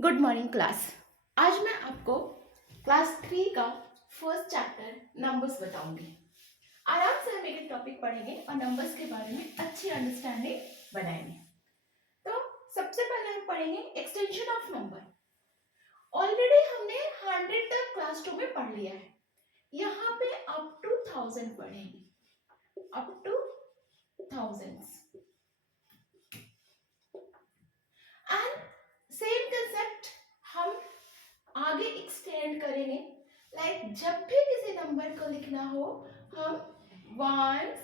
Good morning class. आज मैं आपको क्लास 3 का फर्स्ट चैप्टर नंबर्स बताऊंगी। आराम से हम एक टॉपिक पढ़ेंगे और नंबर्स के बारे में अच्छी अंडरस्टैंडिंग बनाएंगे। तो सबसे पहले हम पढ़ेंगे एक्सटेंशन ऑफ नंबर। ऑलरेडी हमने 100 तक क्लास 2 में पढ़ लिया है। यहाँ पे अप टू 1000 पढ़ेंगे, up two thousands. And same concept हम आगे एक्सटेंड करेंगे। लाइक जब भी किसी नंबर को लिखना हो हम ones,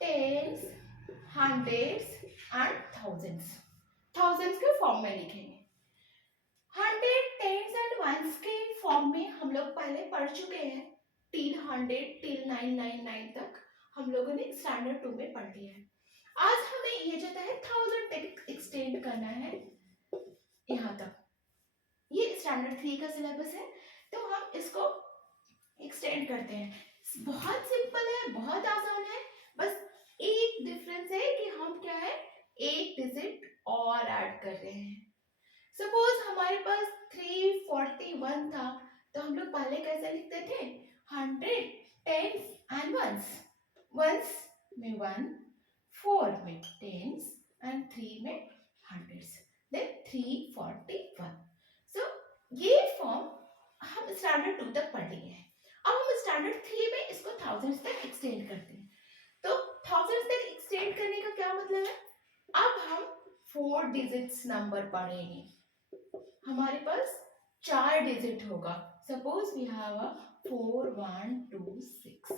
tens, hundreds and thousands के फॉर्म में लिखेंगे। हंड्रेड, टेंस एंड वंस के फॉर्म में हम लोग पहले पढ़ चुके हैं। टिल 100 टिल 999 तक हम लोगों ने स्टैंडर्ड 2 में पढ़ लिया है। आज हमें ये जो है 1000 तक एक्सटेंड करना है, यहाँ तक। ये स्टैंडर्ड 3 का सिलेबस है, तो हम इसको एक्सटेंड करते हैं। बहुत सिंपल है, बहुत आसान है। बस एक डिफरेंस है कि हम क्या है, एक डिजिट और ऐड कर रहे हैं। सपोज हमारे पास 341 था, तो हम लोग पहले कैसे लिखते थे, 100, टेंस एंड वंस। वंस में 1, 4 में टेंस एंड 3 में हंड्रेड्स, देन 341। सो ये फॉर्म हम स्टैंडर्ड 2 तक पढ़ लिए हैं। अब हम स्टैंडर्ड 3 में इसको थाउजेंड्स तक एक्सटेंड करते हैं। तो थाउजेंड्स तक एक्सटेंड करने का क्या मतलब है, अब हम 4 डिजिट्स नंबर पढ़ेंगे। हमारे पास 4 डिजिट होगा। सपोज वी हैव अ 4126,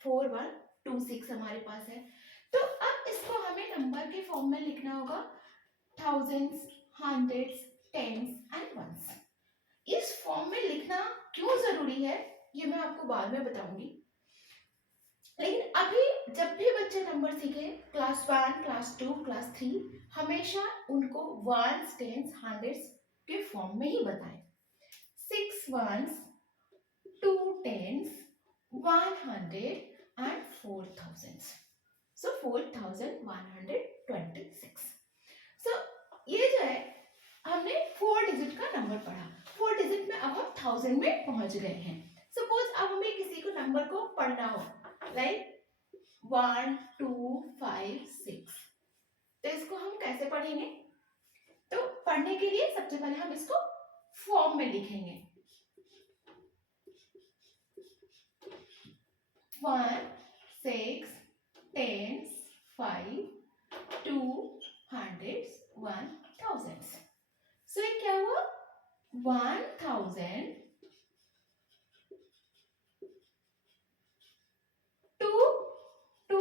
4126 हमारे पास है। तो अब इसको हमें नंबर के फॉर्म में लिखना होगा, thousands, hundreds, tens and ones. इस फॉर्म में लिखना क्यों जरूरी है ये मैं आपको बाद में बताऊंगी। लेकिन अभी जब भी बच्चे नंबर सीखे, क्लास 1, क्लास 2, क्लास 3, हमेशा उनको वंस, टेंस, हंड्रेड्स के फॉर्म में ही बताएं। 6 वंस, 2 टेंस, 100 एंड 4 थाउजेंड्स। सो 4126। सो ये जो है हमने 4 डिजिट का नंबर पढ़ा। 4 डिजिट में अब हम 1000 में पहुंच गए हैं। सपोज अब हमें किसी को नंबर को पढ़ना हो, लाइक 1 2 5 6, तो इसको हम कैसे पढ़ेंगे। तो पढ़ने के लिए सबसे पहले हम इसको फॉर्म में लिखेंगे। 1 6 10 5 2 100 1000। सो ये क्या हुआ, 1000, 200,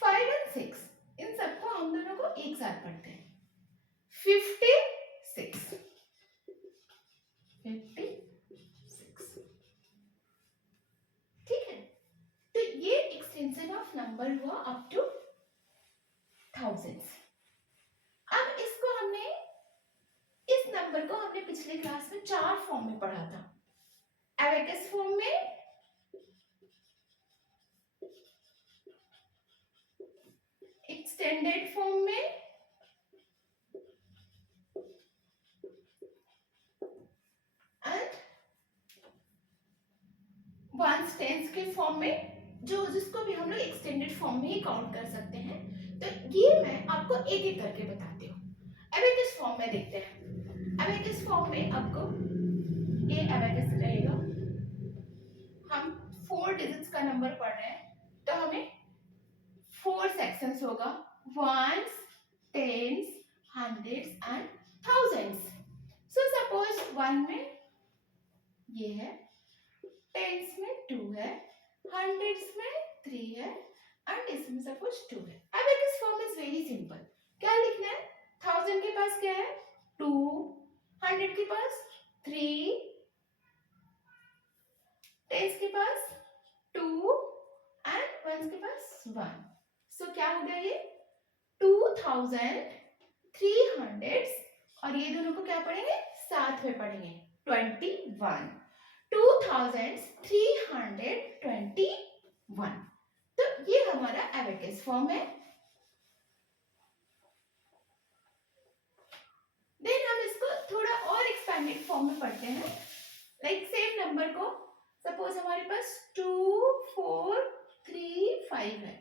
5 एंड 6। इन सबको हम दोनों को एक साथ पढ़ते हैं। 56, 56। ठीक है, तो ये एक्सटेंशन ऑफ नंबर हुआ अप टू थाउजेंड्स। अब इसको हमने, इस नंबर को हमने पिछले क्लास में 4 फॉर्म में पढ़ा था। एबेकस फॉर्म में, एक्सटेंडेड फॉर्म में एंड वंस, टेंस के फॉर्म में, जो जिसको भी हम लोग एक्सटेंडेड फॉर्म में ही काउंट कर सकते हैं। तो ये मैं आपको एक एक करके बताती हूँ। एबेकस फॉर्म में देखते हैं। एबेकस फॉर्म में आपको ये एबेकस रहेगा। हम 4 डिजिट्स का नंबर पढ़ रहे हैं, तो हमें 4 सेक्शंस होगा, ones, tens, hundreds and thousands. So suppose 1 में ये है, टेंस में 2 है, हंड्रेड्स में 3 है एंड इसमें सपोज 2 है। Abacus form is very simple. क्या लिखना है, 1000 के पास क्या है, 2, 100 के पास 3, टेंस के पास 2 एंड वंस के पास 1। सो क्या हो गया, ये 2000, 300 और ये दोनों को क्या पढ़ेंगे, साथ में पढ़ेंगे, 21, 2321। तो ये हमारा एबेकस फॉर्म है। हैं, लाइक सेम नंबर को सपोज हमारे पास 2 4 3 5 है,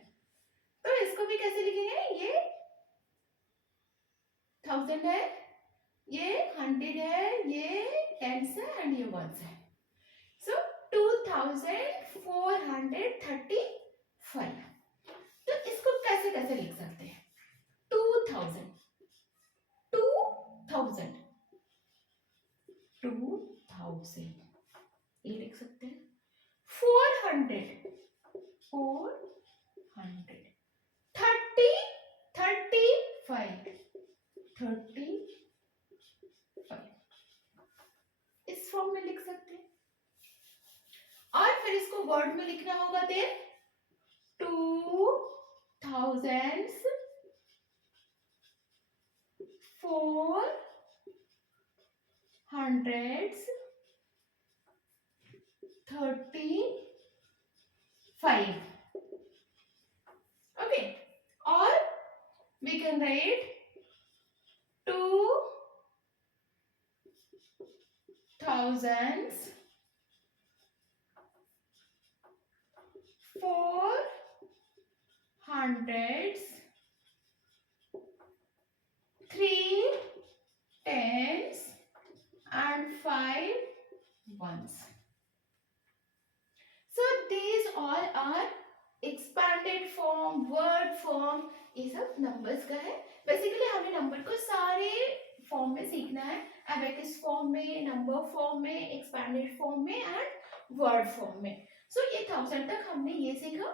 तो इसको भी कैसे लिखेंगे, ये 1000 है, ये 100 है, ये टेंस है एंड ये वंस है, सो 2435। तो इसको कैसे कैसे लिख सकते हैं, 2000 2000 2000 ये लिख सकते हैं, 400 400 30 35 35 इस फॉर्म में लिख सकते हैं। और फिर इसको वर्ड में लिखना होगा, then 2000s 400s 35, okay, or we can write 2000s 400s 3 10s and 5 ones. So these all are expanded form, word form, ये सब नंबर्स का है। बेसिकली हमें नंबर को सारे फॉर्म में सीखना है, एबेकस फॉर्म में, नंबर फॉर्म में, एक्सपैंडेड फॉर्म में एंड वर्ड फॉर्म में। सो ये 1000 तक हमने ये सीखा,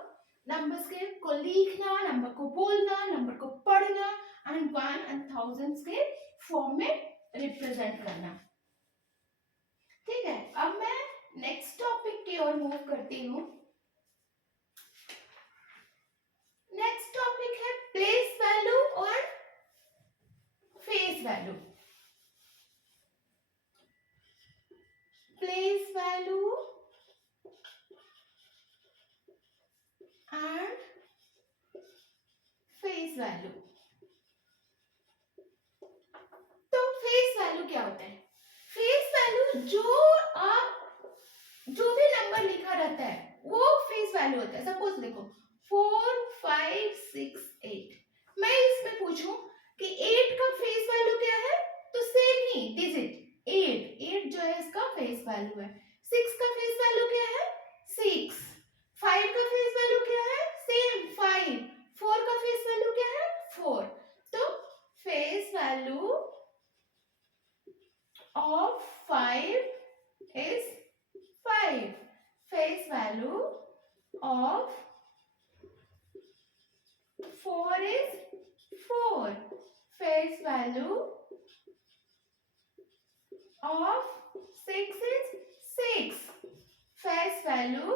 नंबर्स के को लिखना, नंबर को बोलना, नंबर को पढ़ना एंड 1 and thousands के फॉर्म में रिप्रेजेंट करना। ठीक है, अब मैं नेक्स्ट टॉपिक की ओर मूव करती हूँ। नेक्स्ट टॉपिक है प्लेस वैल्यू और face value. Place value and face value. तो फेस वैल्यू क्या होता है, फेस वैल्यू जो भी नंबर लिखा रहता है वो फेस वैल्यू होता है। सपोज देखो 4 5 6 8, मैं इसमें पूछूं कि 8 का फेस वैल्यू क्या है, तो सेम ही डिजिट 8 जो है इसका फेस वैल्यू है। 6 का फेस वैल्यू क्या है, 6। 5 का फेस वैल्यू क्या है, सेम 5। 4 का फेस वैल्यू क्या है, 4। तो face value of 5 is 5. Face value of 4 is 4. Face value of 6 is 6. Face value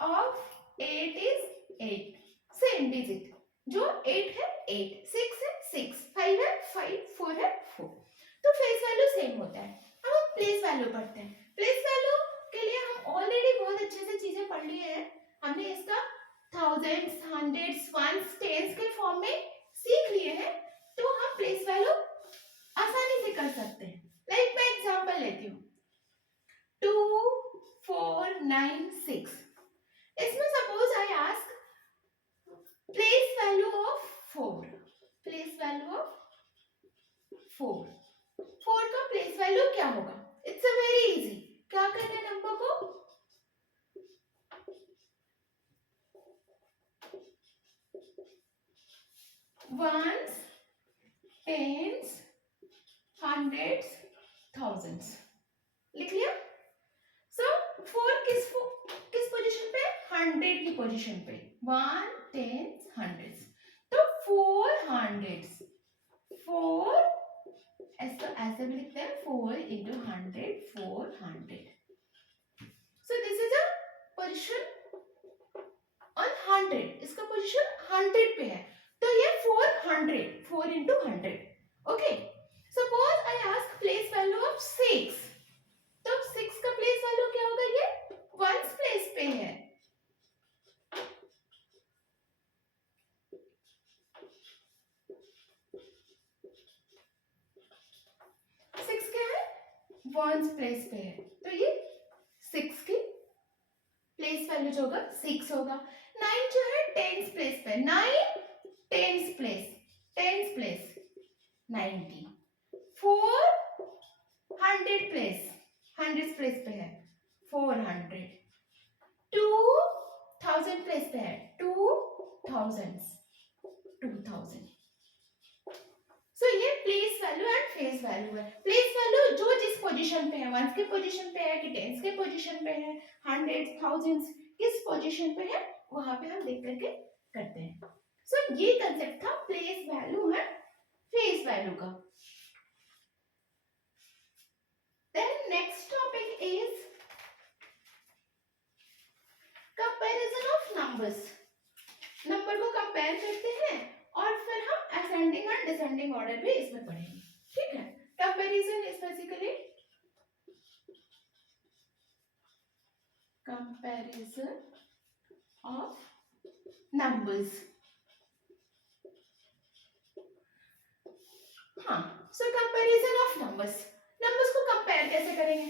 of 8 is 8. Same digit, जो 8 है 8, 6 है 6, 5 है 5, 4 है 4। तो फेस वैल्यू सेम होता है। अब हम प्लेस वैल्यू पढ़ते हैं। प्लेस वैल्यू के लिए हम ऑलरेडी बहुत अच्छे से चीजें पढ़ ली हैं, हमने इसका थाउजेंड्स, हंड्रेड्स, वंस, टेंस के फॉर्म में सीख लिए हैं, तो हम प्लेस वैल्यू आसानी से कर सकते हैं। लाइक मैं एग्जांपल लेती हूँ 2 4 9 6, इसमें suppose I ask place value of 4, place value of 4 का प्लेस वैल्यू क्या होगा, इट्स अ वेरी इजी। क्या करना है, नंबर को वंस, टेंस, हंड्रेड्स, थाउजेंड्स लिख लिया। सो 4 किस पोजीशन पे, 100 की पोजीशन पे, 1 10 हंड्रेड्स, तो 400, 4 ऐसे भी लिखते हैं 4 into 100, 400। So this is a position on 100, इसका पोजीशन 100 पे है, तो ये 400, 4 into 100। Okay, suppose I ask place value of 6, तो 6 का प्लेस वैल्यू क्या होगा, ये वंस प्लेस पे है। सिक्स क्या है, वंस प्लेस पे है, तो ये 6 की प्लेस वैल्यू जो होगा 6 होगा। 9 जो है टेंस प्लेस पे, 9 टेंस प्लेस 90। 4 100 प्लेस, 100 प्लेस पे है 400। 2 1000 प्लेस पे है 2000। सो ये place value and face value है। प्लेस वैल्यू जो जिस पोजीशन पे है, वंस के पोजीशन पे है कि टेंस के पोजीशन पे है, हंड्रेड्स थाउजेंड्स किस पोजीशन पे है, वहां पे हम देख करके करते हैं। सो ये कंसेप्ट था प्लेस वैल्यू है फेस वैल्यू का। Then next topic is comparison of numbers. Number को कंपेयर करते हैं और फिर हम असेंडिंग और डिसेंडिंग ऑर्डर भी इसमें पढ़ेंगे, ठीक है। Comparison is basically comparison of numbers. हाँ, सो कंपैरिजन ऑफ नंबर्स, नंबर्स को कंपेयर कैसे करेंगे।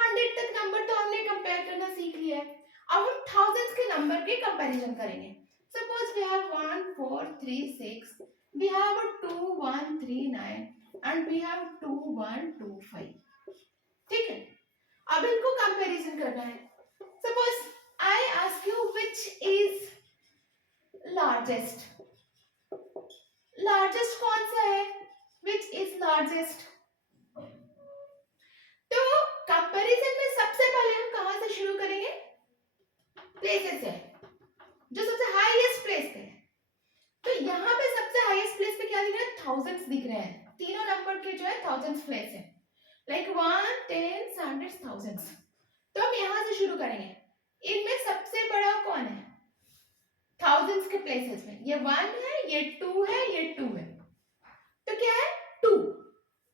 100 तक नंबर तो हमने कंपेयर करना सीख लिया है, अब हम थाउजेंड्स के नंबर के कंपैरिजन करेंगे। Suppose we have 1 4 3 6, we have 2 1 3 9 and we have 2 1 2 5, ठीक है। अब इनको कंपैरिजन करना है। Suppose I ask you which is largest, largest कौन सा है, which is largest। तो कंपैरिजन में सबसे पहले हम कहां से शुरू करेंगे, प्लेसेस से, जो सबसे हाईएस्ट प्लेस पे है। तो यहाँ पे सबसे हाईएस्ट प्लेस पे क्या दिख रहा है, थाउजेंड्स दिख रहे हैं। तीनों नंबर के जो है थाउजेंड्स प्लेस है, लाइक 1 10 100 थाउजेंड्स। तो हम यहाँ से शुरू करेंगे। इनमें सबसे बड़ा कौन है थाउजेंड्स के प्लेसेस में, ये 1 है, ये 2 है, ये 2 है। तो क्या है 2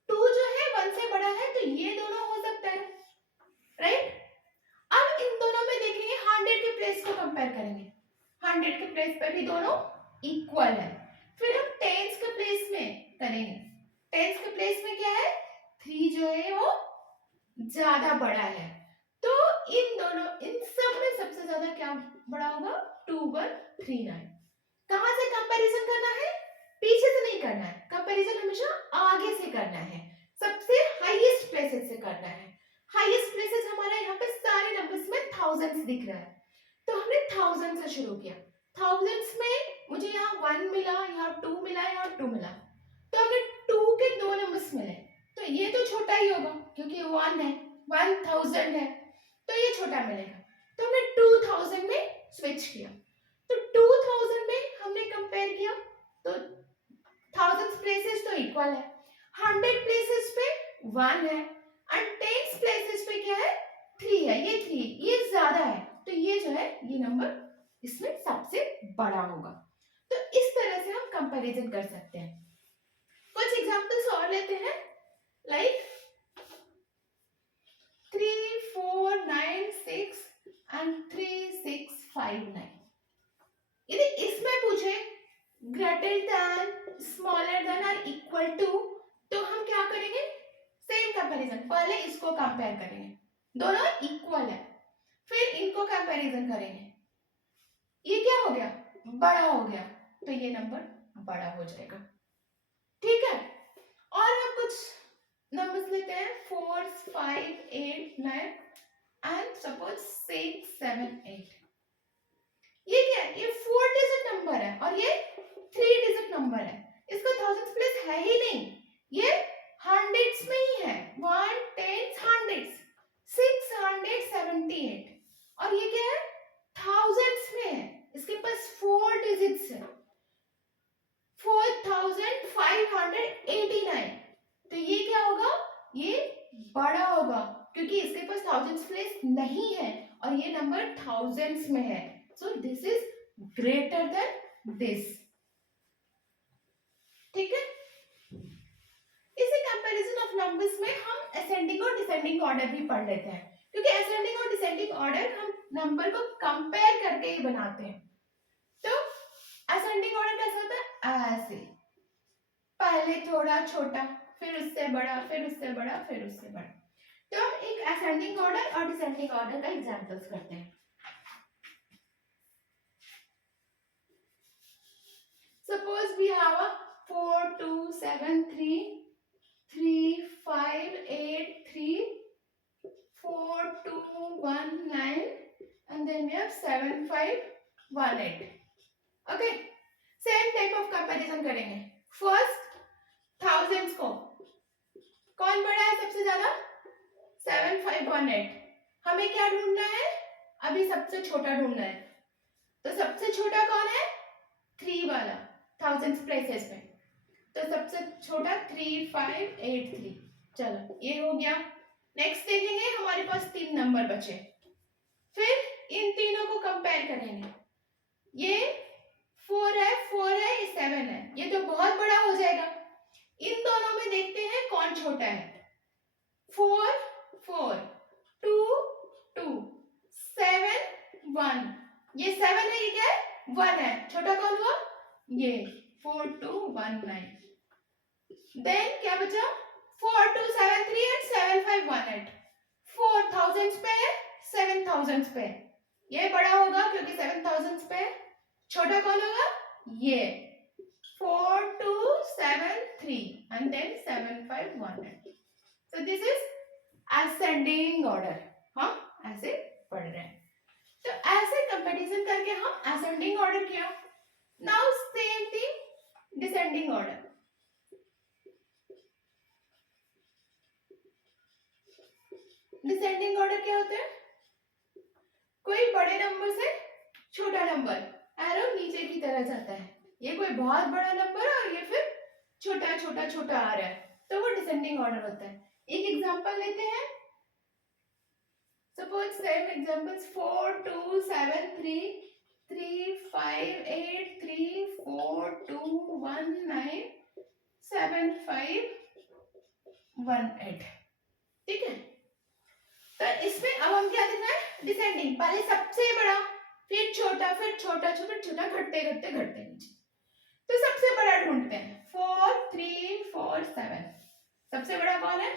जो है 1 से बड़ा है, तो ये दोनों हो सकता है, राइट। अब इन दोनों में देखेंगे 100 के प्लेस को कंपेयर करेंगे, 100 के प्लेस पे भी दोनों इक्वल है। फिर हम टेंस के प्लेस में करेंगे। टेंस के प्लेस में क्या है, 3 जो है वो ज्यादा बड़ा है, तो इन दोनों, इन सब में सबसे ज्यादा क्या बड़ा होगा, 2139। कहां से कंपैरिजन करना है, पीछे से नहीं करना है, कंपैरिजन हमेशा आगे से करना है, सबसे हाईएस्ट प्लेसेस से करना है। हाईएस्ट प्लेसेस हमारा यहाँ पे सारे नंबर्स में थाउजेंड्स दिख रहा है, तो हमने थाउजेंड से शुरू किया। थाउजेंड्स में मुझे यहाँ 1 मिला, यहाँ 2 मिला, यहाँ 2 मिला, तो हमने 2 के 2 नंबर्स मिले, तो ये तो छोटा ही होगा क्योंकि 1 है, 1000 है, तो ये छोटा मिलेगा। तो हमने 2000 में स्विच किया, तो 2000 में हमने कंपेयर किया, तो थाउजेंड्स प्लेसेस तो इक्वल है, 100 प्लेसेस पे 1 है एंड 10 प्लेसेस पे क्या है 3 है, ये 3 ये ज्यादा है, तो ये जो है ये नंबर इसमें सबसे बड़ा होगा। तो इस तरह से हम कंपैरिजन कर सकते हैं। कुछ एग्जांपल्स और लेते हैं, लाइक 3 4 9 6 एंड 3 6 5 9। यदि इसमें पूछे ग्रेटर देन, स्मॉलर देन और इक्वल टू, तो हम क्या करेंगे, सेम कंपैरिजन, पहले इसको कंपेयर करेंगे, दोनों इक्वल है, फिर इनको कंपैरिजन करेंगे, ये क्या हो गया, बड़ा हो गया, तो ये नंबर बड़ा हो जाएगा, ठीक है। और हम कुछ नंबर्स लेते हैं, 4 5 8 9 एंड सपोज 6 7 8। ये क्या है, ये 4 डिजिट नंबर है और ये 3 डिजिट नंबर है, इसका थाउजेंड्स प्लेस है ही नहीं, ये हंड्रेड्स में ही है, 1 10 हंड्रेड्स, 678 और ये क्या है थाउजेंड्स में है, इसके पास 4 डिजिट्स है, 4589। तो ये क्या होगा, ये बड़ा होगा क्योंकि इसके पास थाउजेंड्स प्लेस नहीं है और ये नंबर थाउजेंड्स में है, so this is greater than this, ठीक है। इसी कंपैरिजन ऑफ नंबर्स में हम असेंडिंग और डिसेंडिंग ऑर्डर भी पढ़ लेते हैं, क्योंकि असेंडिंग और डिसेंडिंग ऑर्डर हम नंबर को कंपेयर करके ही बनाते हैं। तो असेंडिंग ऑर्डर कैसे होता है, ऐसे, पहले थोड़ा छोटा, फिर उससे बड़ा, फिर उससे बड़ा, फिर उससे बड़ा। तो हम एक असेंडिंग ऑर्डर और डिसेंडिंग ऑर्डर का एग्जांपल्स करते हैं. Suppose we have a 4 2 7 3 3 5 8 3 4 2 1 9 and then we have 7 5 1 8. Okay, same type of comparison करेंगे. First thousands को कौन बड़ा है सबसे ज्यादा? 7518. हमें क्या ढूंढना है? अभी सबसे छोटा ढूंढना है. तो सबसे छोटा कौन है? 3 वाला थाउजेंड्स प्लेसेस में. तो सबसे छोटा 3583. चलो ये हो गया. नेक्स्ट देखेंगे, हमारे पास 3 नंबर बचे. फिर इन तीनों को कंपेयर करेंगे. ये 4 है, 4 है, ये 7 है. ये तो बहुत बड़ा हो जाएगा. इन दोनों में देखते हैं कौन छोटा है. 4 4 2 2 7 1. ये 7 है, ये क्या है? 1 है. छोटा कौन हुआ? ये 4 2 1 9. देन क्या बचा? 4 2 7 3 एंड 7 5 1 8. 4000 पे है, 7000 पे है. ये बड़ा होगा क्योंकि 7000 पे है. छोटा कौन होगा? ये 4 2 7 3 and then 7 5 1 8. So this is ascending order. हाँ, ऐसे पढ़ रहे हैं. तो ऐसे कंपैरिजन करके हम ascending order किया. Now same thing descending order. Descending order क्या होता है? कोई बड़े नंबर से छोटा नंबर एरो नीचे की तरह जाता है. ये कोई बहुत बड़ा नंबर और ये फिर छोटा छोटा छोटा आ रहा है, तो वो डिसेंडिंग ऑर्डर होता है. एक एग्जांपल लेते हैं. Suppose same examples 4 2 7 3 3 5 8 3 4 2 1 9 7 5 1 8. ठीक है. तो इसमें अब हम क्या देखना है? डिसेंडिंग. पहले सबसे बड़ा, फिर छोटा, फिर छोटा छोटा छोटा, घटते घटते घटते नीचे. तो सबसे बड़ा ढूंढते हैं. 4 3 4 7. सबसे बड़ा कौन है?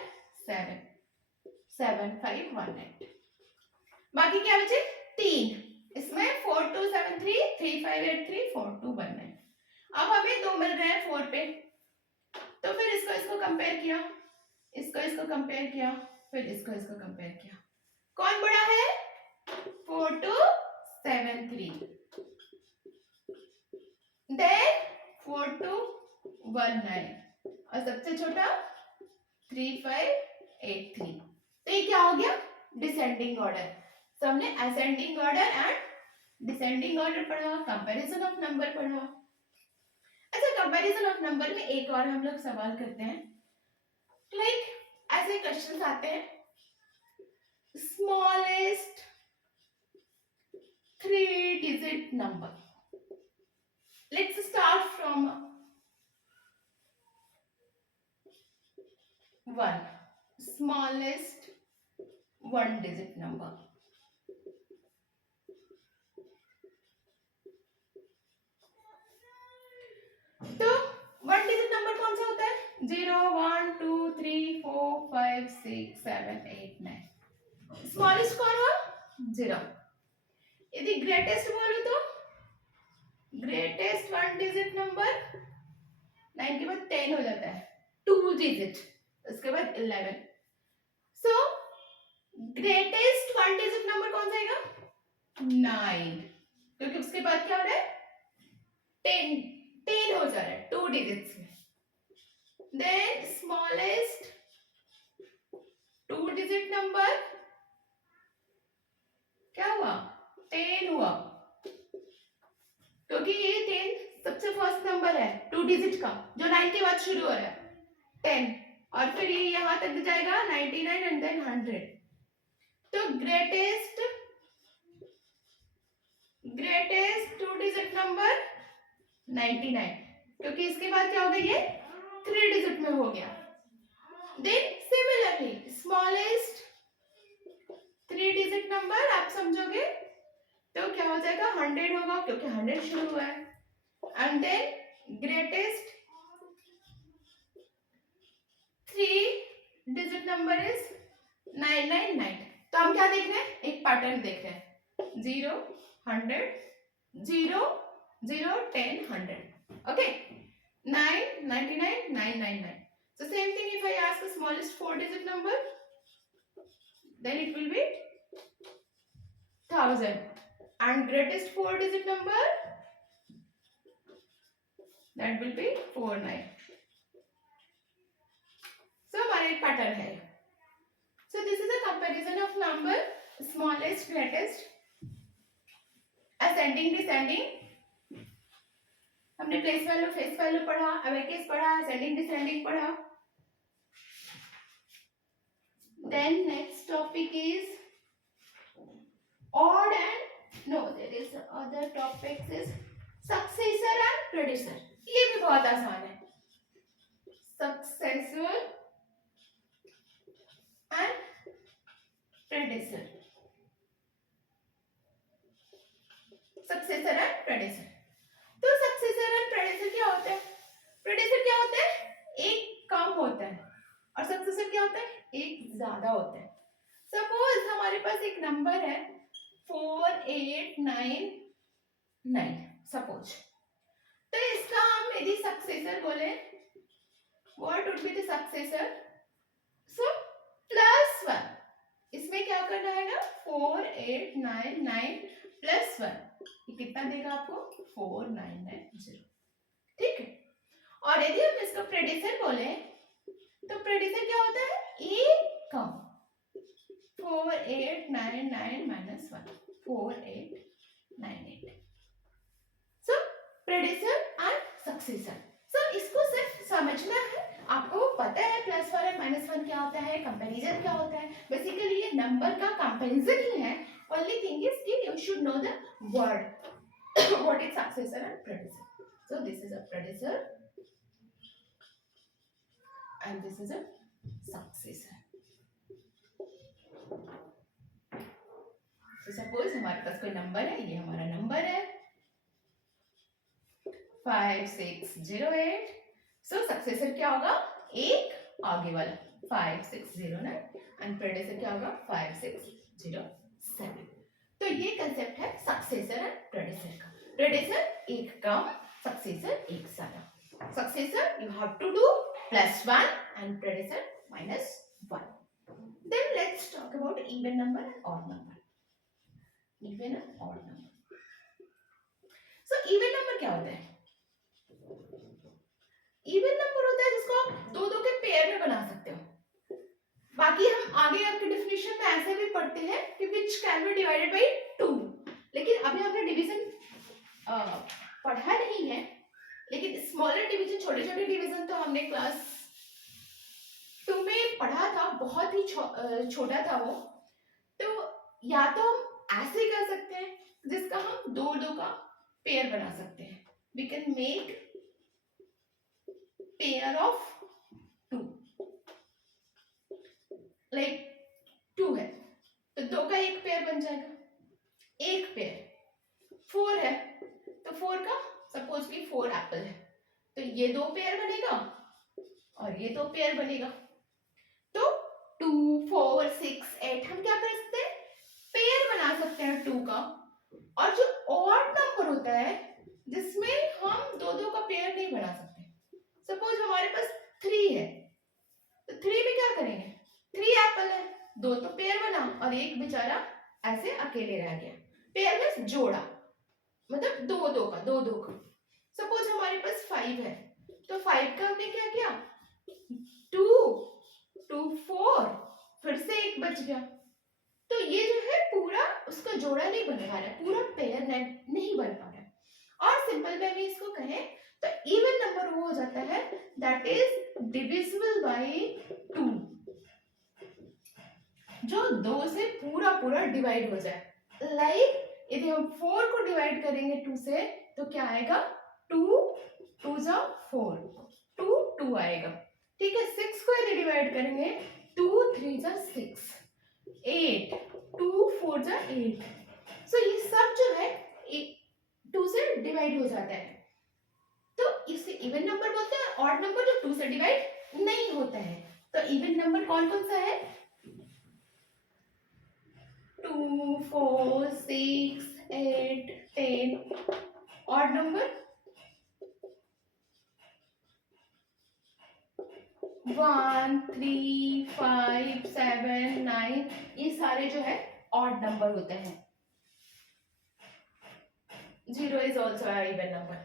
7 7 5 1 8. बाकी क्या बचे? 3. इसमें 4 2 7 3 3 5 8 3 4 2 1 9. अब हमें 2 मिल रहे हैं 4 पे. तो फिर इसको कंपेयर किया, इसको कंपेयर किया, फिर इसको कंपेयर किया. कौन बड़ा है? 4 2 7 3. देन 4 2 1 9 और सबसे छोटा 3 5 8 3. तो ये क्या हो गया? Descending order. तो हमने ascending order and descending order पढ़ा, कंपैरिजन ऑफ नंबर पढ़ा. अच्छा, कंपैरिजन ऑफ नंबर में एक और हम लोग सवाल करते हैं. लाइक ऐसे क्वेश्चंस आते हैं. Smallest 3-digit number. Let's start from 1. Smallest 1-digit number. तो 1-digit number कौन सा होता है? 0 1 2 3 4 5 6 7 8 9. स्मॉलेस्ट कौन हुआ? 0. यदि ग्रेटेस्ट बोलूं तो ग्रेटेस्ट 1-digit नंबर 9 के बाद 10 हो जाता है. 2-digit, उसके बाद 11. सो ग्रेटेस्ट 1-digit नंबर कौन सा आएगा? 9, क्योंकि उसके बाद क्या हो रहा है? 10 हो जा रहा है 2 digits में. देन स्मॉलेस्ट 2-digit नंबर क्या हुआ? 10 हुआ, क्योंकि ये 10 सबसे फर्स्ट नंबर है 2 digit का, जो 9 के बाद शुरू हो रहा है. 10 और फिर ये यहां तक जाएगा 99 एंड देन 100. तो ग्रेटेस्ट 2-digit नंबर 99, क्योंकि इसके बाद क्या हो गया? ये 3 digit में हो गया. Then similarly smallest 3-digit number आप समझोगे तो क्या हो जाएगा? 100 होगा, क्योंकि 100 शुरू हुआ है. And then greatest 3-digit number is 999। तो हम क्या देख रहे हैं, एक पैटर्न देख रहे हैं, 0 100 0 0 10 100, okay, 9 99 999. So same thing, if I ask the smallest 4-digit number, then it will be 1000, and greatest 4-digit number, that will be 49. So हमारा एक पैटर्न है. So this is a comparison of number, smallest, greatest, ascending, descending. हमने place value, face value पढ़ा, abacus पढ़ा, ascending, descending पढ़ा. Then next topic is odd and no, there is other topics is successor and predecessor. ये भी बहुत आसान है. Successor and predecessor. Successor and predecessor. तो successor and predecessor क्या होता है? predecessor क्या होता है? एक कम होता है, और successor क्या होता है? एक ज्यादा होता है. सपोज हमारे पास एक नंबर है 4899, सपोज. तो इसका हम यदि सक्सेसर बोले, what would be the successor? So +1. इसमें क्या करना है ना, 4899 +1, ये कितना देगा आपको? 4990. ठीक है. और यदि हम इसका प्रेडिसर बोले, तो प्रेडिसर क्या होता है? एक कम. 4899 -1, 4898. सो प्रेडिसर एंड सक्सेसर. सो इसको सिर्फ समझना है. आपको पता है +1 और -1 क्या होता है, कंपैरिजन क्या होता है. बेसिकली ये नंबर का कंपैरिजन ही है. ओनली थिंग इज कि you should know the word what is successor and प्रेडिसर. सो दिस इज अ प्रेडिसर and this is a successor. तो सपोज हमारे पास कोई नंबर है, ये हमारा नंबर है 5608. सो सक्सेसर क्या होगा? एक आगे वाला 5609, एंड प्रेडेसर क्या होगा? 5607. तो ये कंसेप्ट है सक्सेसर एंड प्रेडेसर का. प्रेडेसर एक कम, सक्सेसर एक ज्यादा. Successor you have to do +1 and predecessor -1. Then let's talk about even number and odd number. Even and odd number. So even number क्या होता है? Even number होता है जिसको आप दो दो के पेयर में बना सकते हो. बाकी हम आगे आपके डिफिनेशन में ऐसे भी पढ़ते हैं कि which can be divided by 2. लेकिन अभी हमने डिवीजन पढ़ा नहीं है. लेकिन स्मॉलर डिवीजन, छोटे छोटे डिवीजन तो हमने क्लास 2 में पढ़ा था. बहुत ही छोटा था वो. तो या तो हम ऐसे कर सकते हैं जिसका हम दो दो का पेयर बना सकते हैं. We can make pair of 2. Like 2 है तो 2 का एक पेयर बन जाएगा. एक पेयर 4 है तो 4 का सपोज कि 4 एप्पल है तो ये 2 पेयर बनेगा और ये 2 पेयर बनेगा. तो 2 4 6 8 हम क्या कर सकते हैं? पेयर बना सकते हैं 2 का. और जो ऑड नंबर होता है जिसमें हम दो दो का पेयर नहीं बना सकते. सपोज हमारे पास 3 है तो 3 में क्या करेंगे? 3 एप्पल है, 2 तो पेयर बना और एक बेचारा ऐसे अकेले रह गया. पेयर में जोड़ा, मतलब दो दो का, दो दो का. सपोज हमारे पास 5 है तो 5 का हमने क्या किया? 2 2 4, फिर से एक बच गया. तो ये जो है पूरा उसका जोड़ा नहीं बन पा रहा है, पूरा पेयर नहीं बन पा रहा है. और सिंपल वे में इसको कहें तो इवन नंबर वो हो जाता है दैट इज डिविजिबल बाय 2, जो 2 से पूरा पूरा डिवाइड हो जाए. लाइक यदि हम 4 को डिवाइड करेंगे 2 से तो क्या आएगा? 2 2 जा 4, 2 2 आएगा. ठीक है. 6 को यदि डिवाइड करेंगे 2 3 जा 6, 8 2 4 जा 8. सो ये सब जो है 2 से डिवाइड हो जाता है. तो इसे इवन नंबर बोलते हैं. ऑड नंबर जो 2 से डिवाइड नहीं होता है. तो इवन नंबर कौन कौन सा है? 2, 4, 6, 8, 10. ऑड नंबर 1, 3, 5, 7, 9, ये सारे जो है ऑड नंबर होते हैं. 0 इज ऑल्सो इवन नंबर.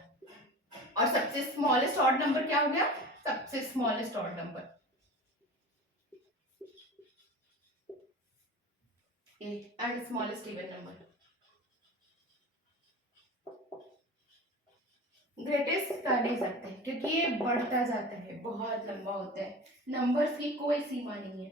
और सबसे स्मॉलेस्ट ऑड नंबर क्या हो गया? सबसे smallest odd number A and smallest even number. Greatest कर नहीं सकते क्योंकि ये बढ़ता जाता है, बहुत लंबा होता है. नंबर्स की कोई सीमा नहीं है.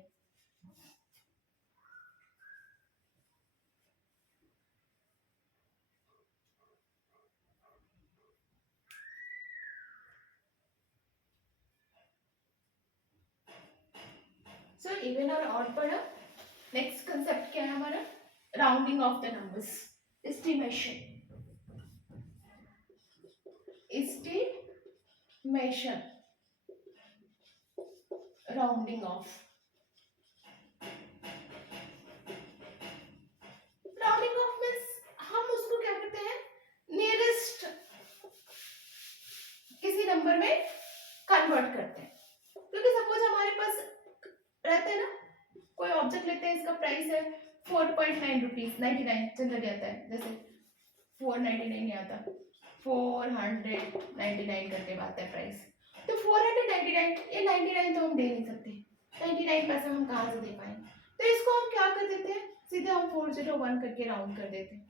सो इवन और ऑड पढ़ा. नेक्स्ट कंसेप्ट क्या है हमारा? Rounding off the numbers. Estimation. Estimation. Rounding off. Rounding off means हम उसको क्या करते हैं? नियरेस्ट किसी नंबर में कन्वर्ट करते हैं. क्योंकि सपोज हमारे पास रहते हैं ना, कोई ऑब्जेक्ट लेते हैं, इसका प्राइस है 4.9 रुपीज 99 जनरली आता है. जैसे 499 नहीं आता, 499 करके आता है प्राइस. तो 499, ये 99 तो हम दे नहीं सकते. 99 पैसा हम कहाँ से दे पाएंगे? तो इसको हम क्या कर देते हैं? सीधे हम 401 करके राउंड कर देते हैं.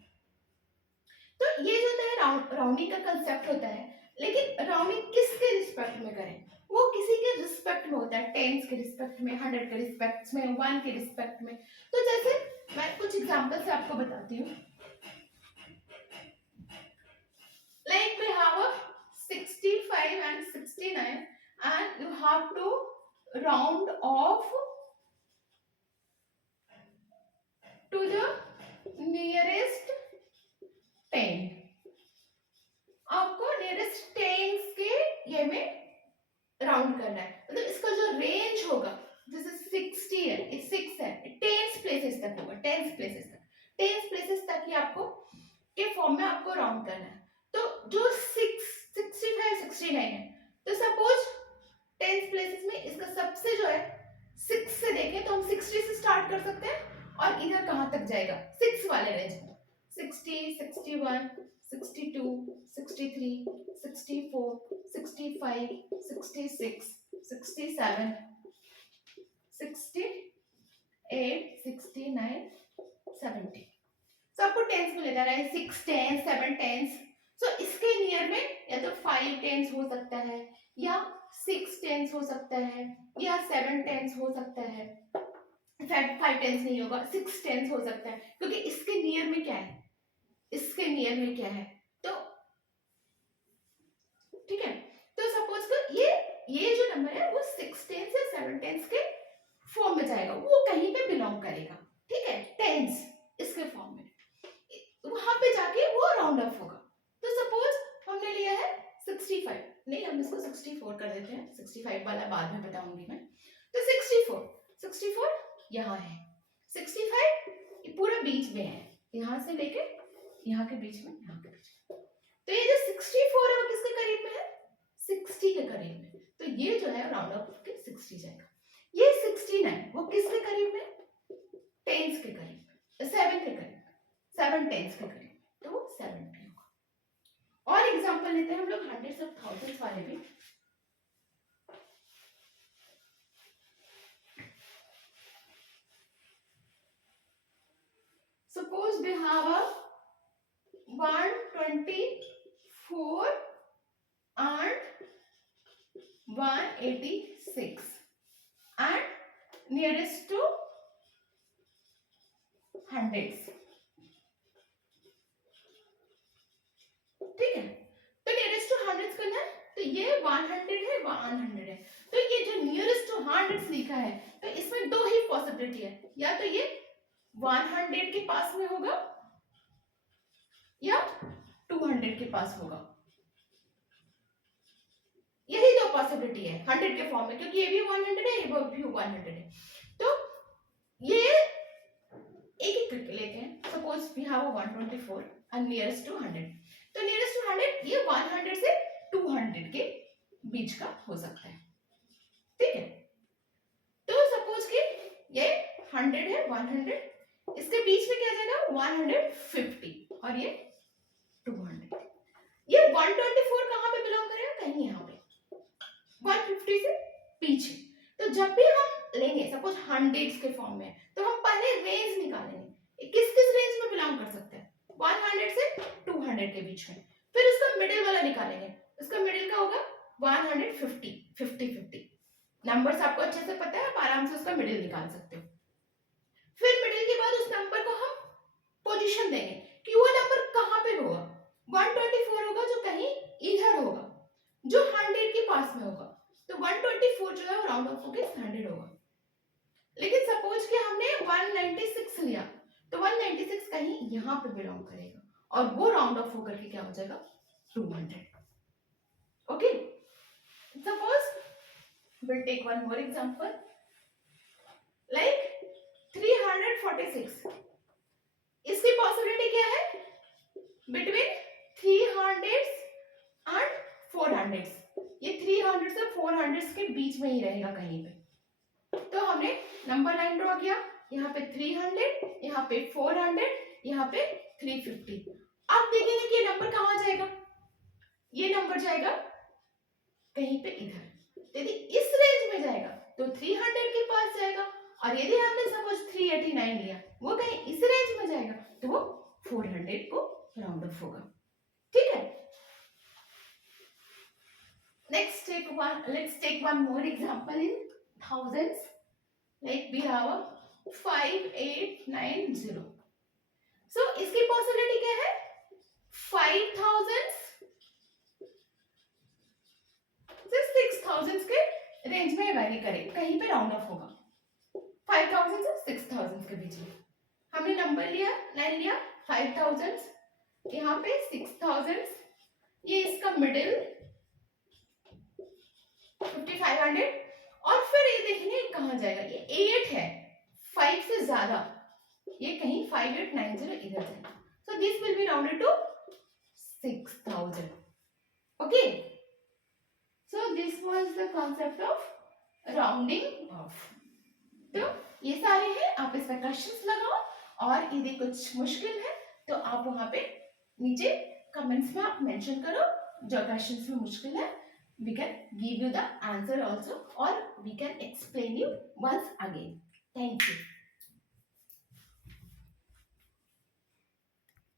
तो ये जो होता है राउंडिंग का कंसेप्ट होता है. लेकिन राउंडिंग किसके रिस्पेक्ट में करें? वो किसी के रिस्पेक्ट में होता है. टेंस के रिस्पेक्ट में, 100 के रिस्पेक्ट में, 1 के रिस्पेक्ट में. तो जैसे मैं कुछ एग्जांपल से आपको बताती हूँ. Like we have a 65 and 69 and you have to round off to the nearest 10. आपको नियरेस्ट टेंस के ये में राउंड करना है. मतलब इसका जो रेंज होगा, जैसे 60 है, ये 6 है, टेंस प्लेसेस तक होगा. टेंस प्लेसेस तक ही आपको के फॉर्म में आपको राउंड करना है. तो जो 65, 69 है, तो सपोज टेंस प्लेसेस में इसका सबसे जो है 6 से देखें तो हम 60 से स्टार्ट कर सकते हैं. और इधर कहां तक जाएगा? 6 वाले रेंज में 60, 61, 62, 63, 64, 65, 66, 67, 68, 69, 70. तो आपको टेंस में लेना है 6 टेंस, 7 टेंस. सो इसके नियर में या तो 5 टेंस हो सकता है, या 6 टेंस हो सकता है, या 7 टेंस हो सकता है. 5 टेंस नहीं होगा, 6 टेंस हो सकता है. क्योंकि इसके नियर में क्या है? इसके नियर में क्या है? तो ठीक है. तो सपोज कर ये जो नंबर है वो 6 टेंस या 7 टेंस के फॉर्म में जाएगा. वो कहीं पे बिलोंग करेगा. ठीक है, टेंस इसके फॉर्म में, वहां पे जाके वो राउंड ऑफ होगा. तो सपोज हमने लिया है 65, नहीं हम इसको 64 कर देते हैं. 65 वाला बाद में बताऊंगी मैं. तो 64 यहाँ है. 65 ये पूरा बीच में है, यहाँ से लेके यहाँ के बीच में, यहाँ के बीच में. तो ये जो 64 है वो किसके करीब में है? 60 के करीब में. तो ये जो है राउंड ऑफ के 60 जाएगा. ये 69 वो किसके करीब में? टेंस के करीब में, 7 के करीब, 7 टेंस के करीब. तो वो 70 होगा. और एग्जांपल लेते हैं हम लोग हंड्रेड्स ऑफ थाउजेंड्स वाले भी. Suppose we have a 124 and 186 and nearest to hundreds. ठीक है. तो नियरेस्ट टू हंड्रेड्स करना है. तो ये 100 है, 100 है. तो ये जो नियरेस्ट टू हंड्रेड्स लिखा है, तो इसमें दो ही पॉसिबिलिटी है. या तो ये 100 के पास में होगा या 200 के पास होगा. यही दो पॉसिबिलिटी है 100 के फॉर्म में, क्योंकि ये भी 100 है, ये भी 100 है. तो ये एक एक लेते हैं. Suppose we have 124 and nearest to 100. तो नियरेस्ट टू 100 ये 100 से 200 के बीच का हो सकता है. ठीक है. तो सपोज कि ये 100 है, 100, इसके बीच में क्या आ जाएगा 150 और ये 200. ये 124 कहाँ पे बिलोंग करेगा, कहीं यहाँ पे 150 से पीछे. तो जब भी हम लेंगे सपोज हंड्रेड्स के फॉर्म में, तो हम पहले रेंज निकालेंगे किस किस रेंज में बिलोंग कर सकते हैं. 100 से 200 के बीच में. फिर उसका मिडिल वाला निकालेंगे. उसका मिडिल का होगा 150, 50-50. नंबर्स आपको अच्छे से पता है, आप आराम से उसका मिडिल निकाल सकते हो. फिर मिडिल के बाद उस नंबर को हम पोजीशन देंगे कि वो नंबर कहाँ पे होगा. 124 होगा जो कहीं इधर होगा, जो 100 के पास में होगा. तो 124 जो है वो राउंड ऑफ होके 100 होगा. लेकिन सपोज कि हमने 196 लिया, तो 196 कहीं यहाँ पे बिलोंग करेगा और वो राउंड ऑफ होकर के क्या हो जाएगा 200. Okay. Suppose we'll take one more example like 346. इसकी पॉसिबिलिटी क्या है, बिटवीन 300 एंड 400. ये 300 से 400 के बीच में ही रहेगा कहीं पे. तो हमने नंबर लाइन ड्रॉ किया, यहाँ पे 300, यहाँ पे 400, यहाँ पे 350. अब देखेंगे कि ये नंबर कहाँ जाएगा. ये नंबर जाएगा कहीं पे इधर. यदि इस रेंज में जाएगा तो 300 के पास जाएगा, और यदि हमने सपोज 389 लिया, वो कहीं इस रेंज में जाएगा तो वो 400 को राउंड ऑफ होगा. ठीक है. let's take one more example in thousands. like we have a 5890. so इसकी पॉसिबिलिटी क्या है, 5000 से 6000 के रेंज में वैरी करेगा, कहीं पे राउंड ऑफ होगा. 5000 से 6000 के बीच में हमने नंबर लिया, लाइन लिया 5000, यहाँ पे 6000, ये इसका मिडिल 5500, और फिर ये देखेंगे कहाँ जाएगा. ये 8 है, 5 से ज्यादा, ये कहीं 5890 इधर जाएगा. so this will be rounded to 6000. okay. so this was the concept of rounding off. तो ये सारे हैं, आप इस पर क्वेश्चंस लगाओ, और यदि कुछ मुश्किल है तो आप वहां पे नीचे कमेंट्स में आप मेंशन करो जो क्वेश्चंस में मुश्किल है. we can give you the answer also, or we can explain you once again. thank you.